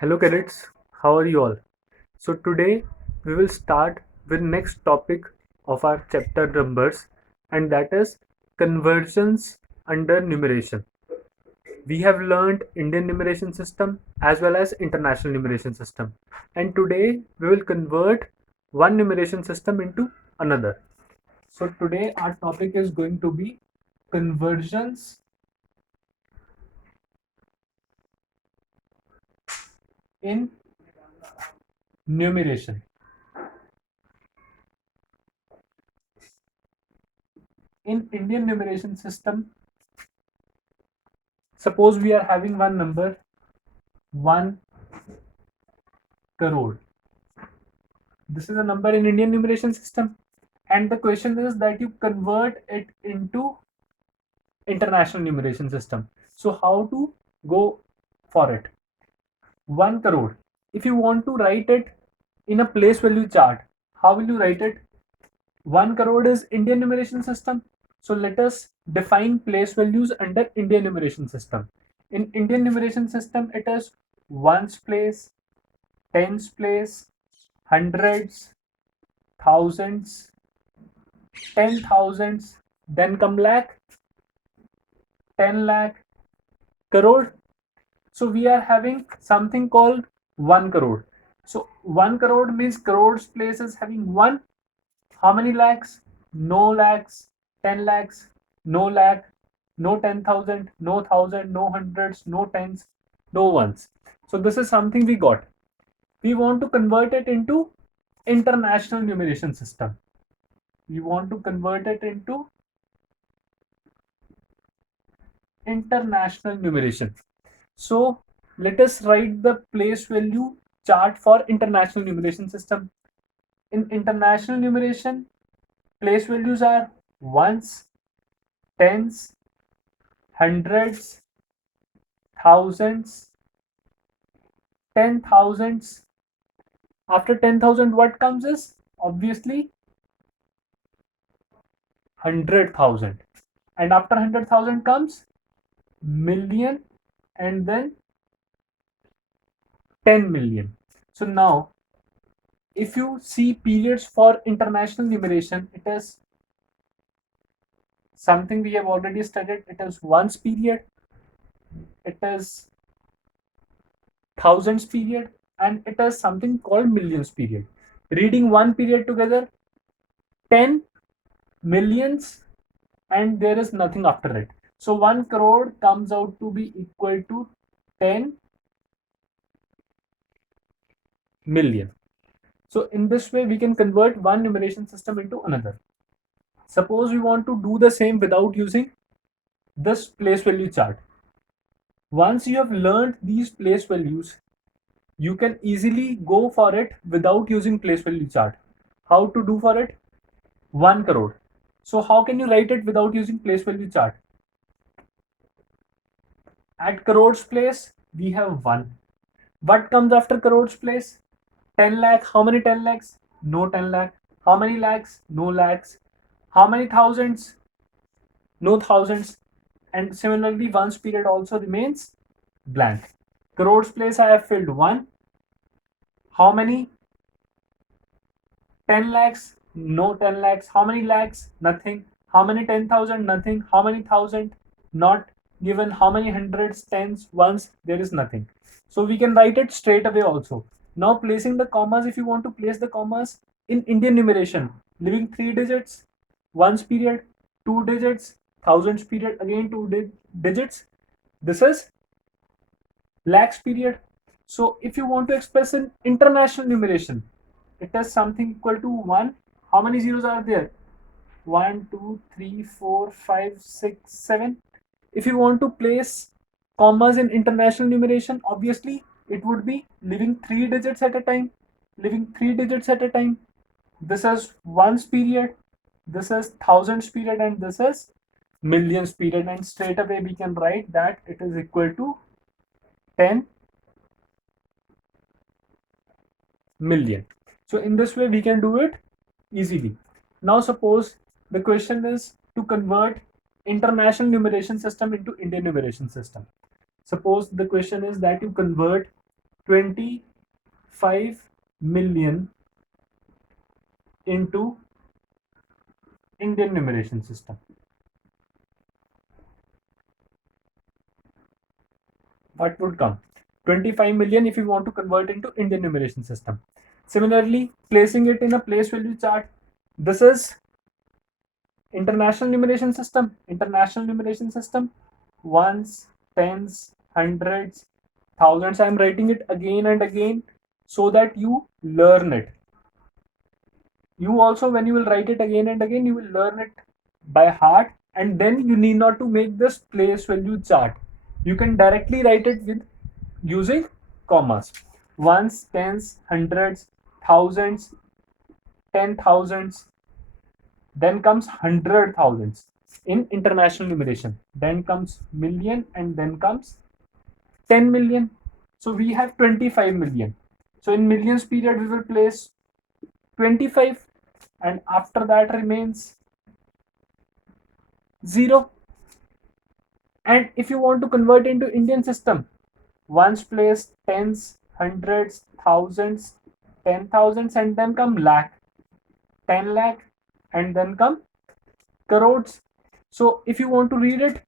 Hello cadets, how are you all? So today we will start with next topic of our chapter numbers, and that is conversions under numeration. We have learned Indian numeration system as well as international numeration system, and today we will convert one numeration system into another. So today our topic is going to be conversions in numeration. In Indian numeration system, suppose we are having one number 1 crore. This is a number in Indian numeration system, and the question is that you convert it into international numeration system. So how to go for it? 1 crore. If you want to write it in a place value chart, how will you write it? 1 crore is Indian numeration system. So let us define place values under Indian numeration system. In Indian numeration system, it is ones place, tens place, hundreds, thousands, 10,000s, then come lakh, 10 lakh, crore. So we are having something called 1 crore. So 1 crore means crores place is having 1. How many lakhs? No lakhs, 10 lakhs, no lakh, no 10,000, no 1,000, no hundreds, no tens, no ones. So this is something we got. We want to convert it into international numeration system. We want to convert it into international numeration. So let us write the place value chart for international numeration system. In international numeration, place values are ones, tens, hundreds, thousands, 10,000s. After 10,000, what comes is obviously 100,000. And after 100,000 comes million and then 10 million. So now, if you see periods for international numeration, it is something we have already studied. It is ones period, it is thousands period, and it is something called millions period. Reading one period together, 10 millions, and there is nothing after it. So 1 crore comes out to be equal to 10 million. So in this way, we can convert one numeration system into another. Suppose we want to do the same without using this place value chart. Once you have learned these place values, you can easily go for it without using place value chart. How to do for it? 1 crore. So how can you write it without using place value chart? At crores place, we have 1. What comes after crores place? 10 lakh. How many 10 lakhs? No 10 lakh. How many lakhs? No lakhs. How many thousands? No thousands. And similarly, one's period also remains blank. Crores place I have filled 1. How many? 10 lakhs? No 10 lakhs. How many lakhs? Nothing. How many 10,000? Nothing. How many thousand? Not given. How many hundreds, tens, ones? There is nothing. So we can write it straight away also. Now placing the commas, if you want to place the commas in Indian numeration, leaving 3 digits, ones period, 2 digits, thousands period, again 2 digits. This is lakhs period. So if you want to express in international numeration, it is something equal to 1. How many zeros are there? 1, 2, 3, 4, 5, 6, 7. If you want to place commas in international numeration, obviously it would be leaving 3 digits at a time. Leaving 3 digits at a time. This is ones period, this is thousands period, and this is millions period. And straight away we can write that it is equal to 10 million. So in this way we can do it easily. Now suppose the question is to convert international numeration system into Indian numeration system. Suppose the question is that you convert 25 million into Indian numeration system, what would come? 25 million if you want to convert into Indian numeration system. Similarly, placing it in a place value chart, this is international numeration system. International numeration system, ones, tens, hundreds, thousands. I am writing it again and again so that you learn it. You also, when you will write it again and again, you will learn it by heart, and then you need not to make this place value chart. You can directly write it with using commas. Ones, tens, hundreds, thousands, 10,000s, then comes 100,000s in international numeration, then comes million, and then comes 10 million. So we have 25 million. So in millions period we will place 25, and after that remains 0. And if you want to convert into Indian system, once place tens, hundreds, thousands, 10,000s, and then come lakh, 10 lakh, and then come crores. So if you want to read it,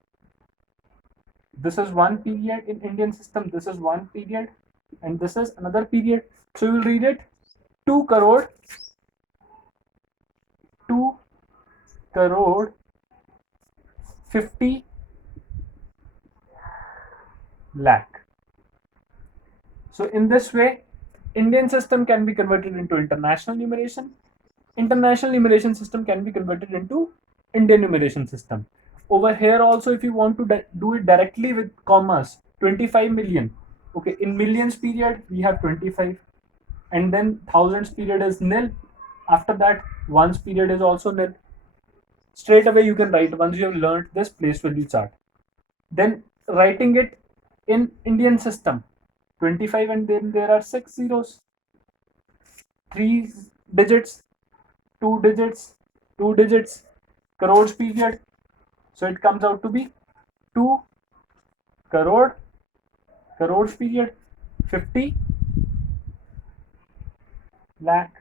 this is one period in Indian system, this is one period, and this is another period. So you will read it 2 crore, 2 crore 50 lakh. So in this way, Indian system can be converted into international numeration. International numeration system can be converted into Indian numeration system. Over here also, if you want to do it directly with commas, 25 million. Okay, in millions period we have 25, and then thousands period is nil. After that, ones period is also nil. Straight away you can write once you have learned this place value chart. Then writing it in Indian system, 25, and then there are 6 zeros, 3 digits, 2 digits, 2 digits, crores period. So it comes out to be 2 crore, crores period, 50 lakh.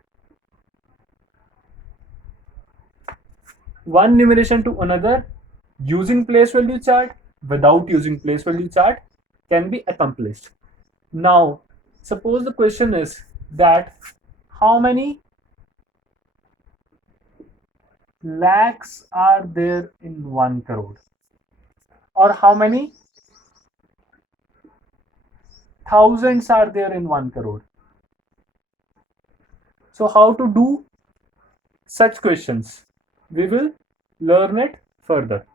One numeration to another using place value chart, without using place value chart, can be accomplished. Now, suppose the question is that how many lakhs are there in 1 crore, or how many thousands are there in 1 crore. So how to do such questions, we will learn it further.